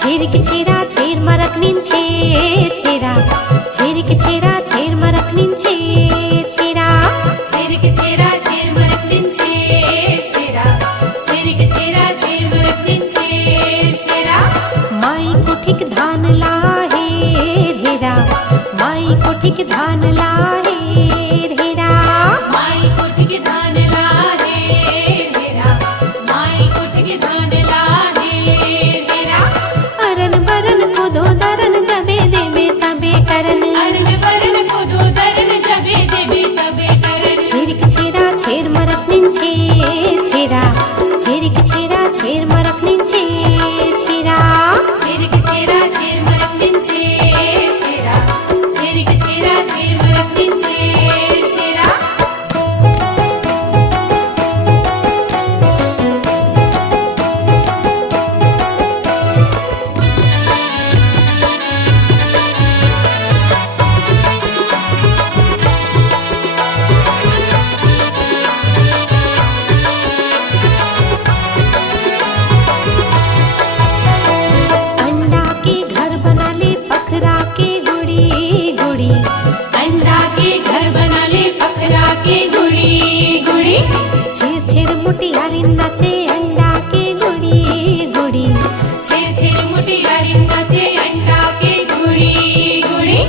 చేరికి చేరా చేర్మరక్ నించే చేరా చేరికి చేరా చేర్మరక్ నించే చేరా చేరికి చేరా చేర్మరక్ నించే చేరా చేరికి చేరా చేర్మరక్ నించే చేరా माई को ठीक धान लाहे ढेरा माई को ठीक धान लाहे ढेरा माई कोठी के धान लाहे ढेरा माई कोठी के धान लाहे ढेरा अरन बरन को दो दरन जबे देबे तबे करन अरन बरन को दो दरन जबे देबे तबे करन చేరికి చేరా చేర్మరక్ నించే చేరా చేరికి చేరా చేర్మరక్ నించే చేరా చేరికి చేరా చేర్మరక్ నించే చేరా చేరికి చేరా చేర్మరక్ నించే చేరా अंडा के घर बना ले पखरा के गुड़ी गुड़ी अंडा के घर बना ले पखरा के गुड़ी गुड़ी छेर छेर मुटियारी नाचे अंडा के गुड़ी गुड़ी छेर छेर मुटियारी नाचे अंडा के गुड़ी गुड़ी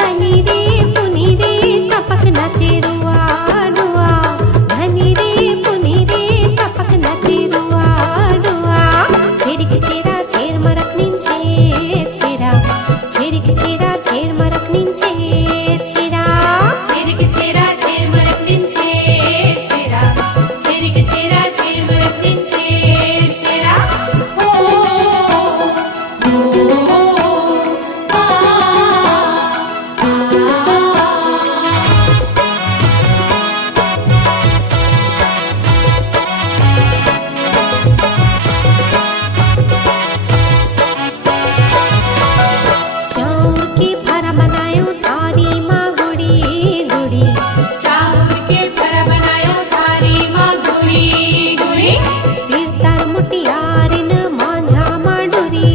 धनी रे पुनी रे तपक नाचे रुआ रुआ धनी रे पुनी रे तपक नाचे रुआ रुआ छेरिक छेरा छेर मरक निंचे छेरा छेरिक छेरा छेर मरक निंचे छेरा छेरिक छेरा छेर मरक निंचे छेरा छेरिक छेरा छेर मरक निंचे छेरा हो आ चाउर की फरा बनायो थारी माँ गुड़ी गुड़ी चाउर के फरा बनायो थारी माँ गुड़ी गुड़ी तीरतार मुटियारिन मांझा माँ डुरी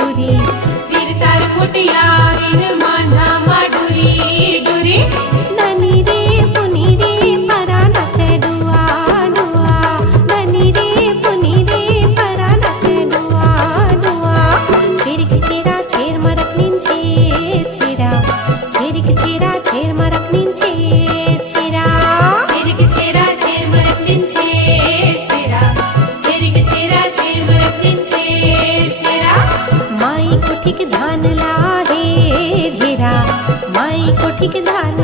डुरी तीर तार मुटियारिन माझा माडुरी डुरी धनी रे पुनी रे परा नाचे डुआ डुआ धनी रे पुनी रे परा नाचे डुआ डुआ छेरिक छेरा छेर मरक निंचे छेरा छेरिक छेरा छेर मरक निंचे छेरा छेरिक छेरा छेर मरक निंचे छेरा छेरिक छेरा छेर मरक निंचे छेरा माई को ठीक धान लाहे ढेरा माई को ठीक धान